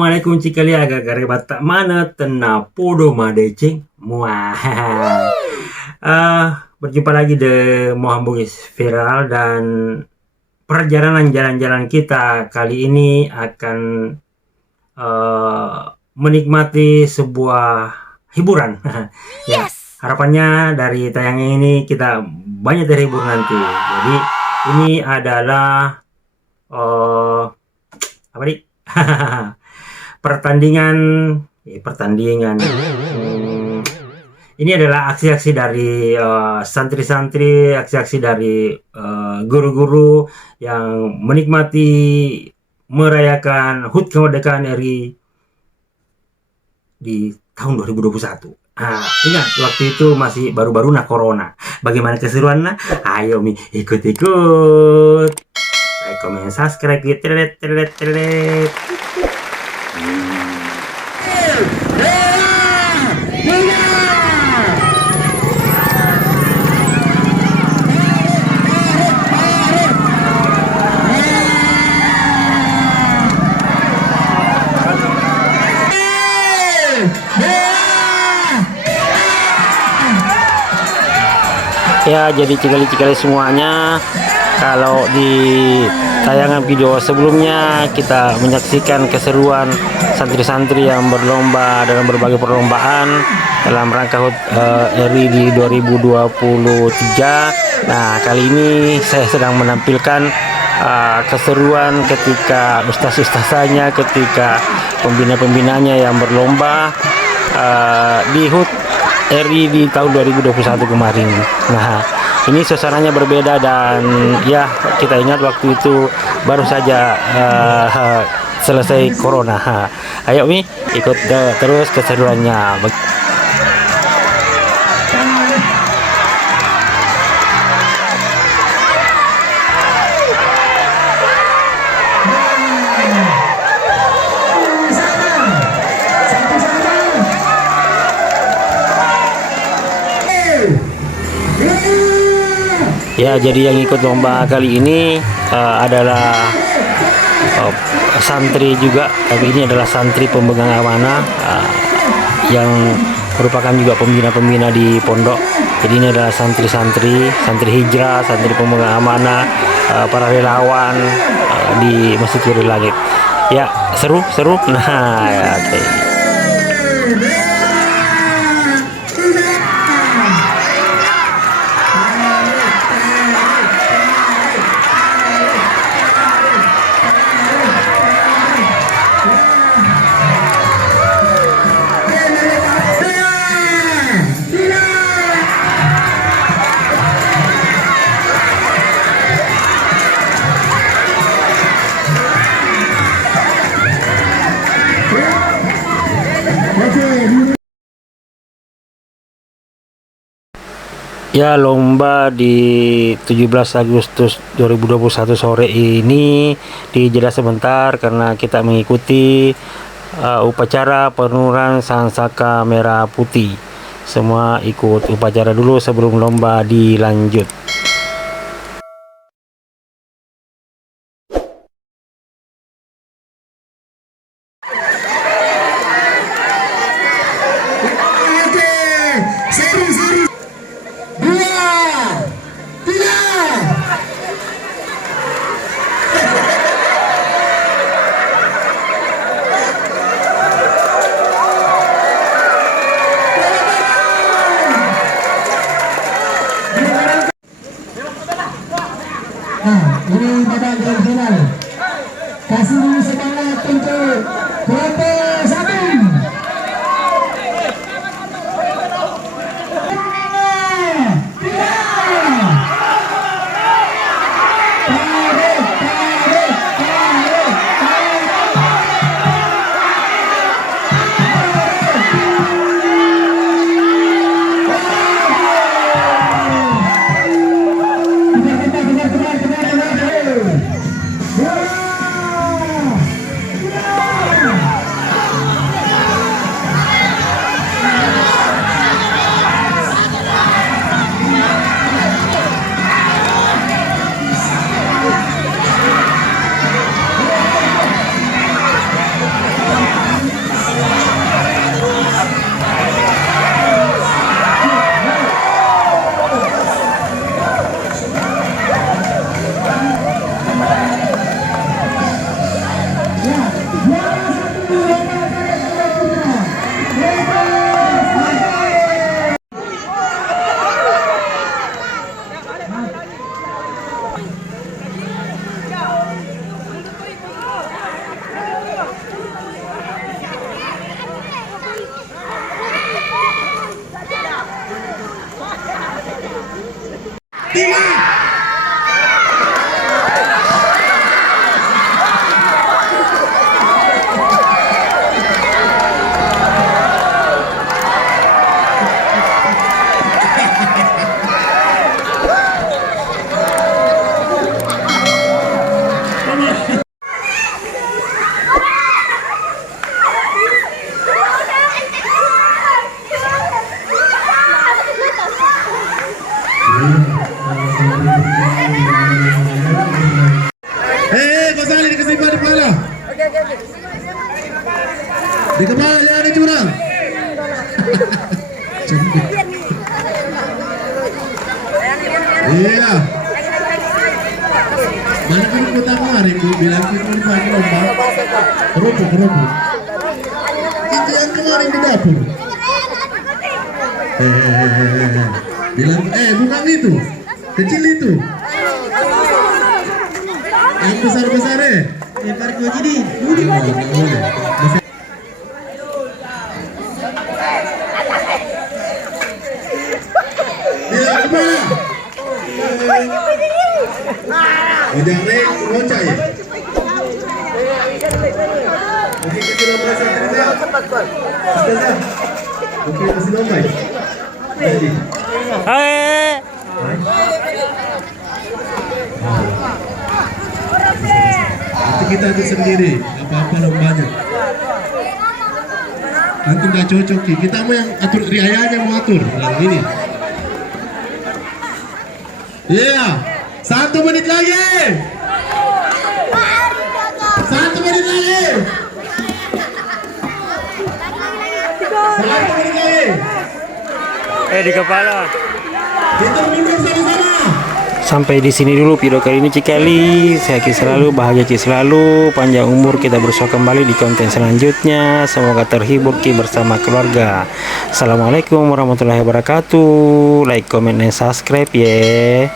Assalamualaikum cikali agak-agak batak mana tena podo madeceng muah. Berjumpa lagi de Mohambungis Viral, dan perjalanan jalan-jalan kita kali ini akan menikmati sebuah hiburan. Ya, harapannya dari tayangan ini kita banyak terhibur nanti. Jadi ini adalah apa nih? pertandingan. Ini adalah aksi-aksi dari santri-santri, aksi-aksi dari guru-guru yang menikmati merayakan HUT kemerdekaan RI di tahun 2021. Ingat waktu itu masih baru-baru corona. Bagaimana keseruannya? Ayo Mi, ikut-ikut. Like, comment, subscribe, telet. Ya, jadi cikali-cikali semuanya, kalau di tayangan video sebelumnya kita menyaksikan keseruan santri-santri yang berlomba dalam berbagai perlombaan dalam rangka HUT RI di 2023. Nah, kali ini saya sedang menampilkan keseruan ketika ustaz-ustazanya, ketika pembina-pembinanya yang berlomba di HUT RI di tahun 2021 kemarin. Nah, ini suasananya berbeda, dan ya kita ingat waktu itu baru saja selesai corona. Ayo Mi, ikut terus keseruannya. Ya, jadi yang ikut lomba kali ini adalah santri juga, tapi ini adalah santri pemegang amanah yang merupakan juga pembina-pembina di pondok. Jadi ini adalah santri-santri hijrah, santri pemegang amanah, para relawan di Masjid Nurul Langit. Ya, seru. Nah, ya, okay. Ya, lomba di 17 Agustus 2021 sore ini dijeda sebentar karena kita mengikuti upacara penurunan Sangsaka Merah Putih. Semua ikut upacara dulu sebelum lomba dilanjut. tiga. Ghazali dikasih di kepala. Di kepala jangan dicurang. Iya. Mana kan kota kemarin bu bilang kita mau lomba. Kerupuk. Itu yang kemarin di dapur. Bilang bukan itu, kecil itu. Yang besar-besar tarik lagi di. Ya, kemana? Ujang rek, ngocah ya? Oke, kasih lomba saya cerita. Ustazah. Oke, kasih lomba ya? Jadi. Hai. Nanti kita atur sendiri, apa-apa lombanya. Nanti nggak cocok, kita mau yang atur, riayanya mau atur. Nah, ini. Iya, 1 menit lagi. 1 menit lagi. 1 menit lagi. Di kepala. Kita mundur sama-sama. Sampai di sini dulu video kali ini Cikali. Saya Ki selalu, bahagia Ki selalu, panjang umur. Kita bersua kembali di konten selanjutnya. Semoga terhibur Ki bersama keluarga. Assalamualaikum warahmatullahi wabarakatuh. Like, comment, dan subscribe ya.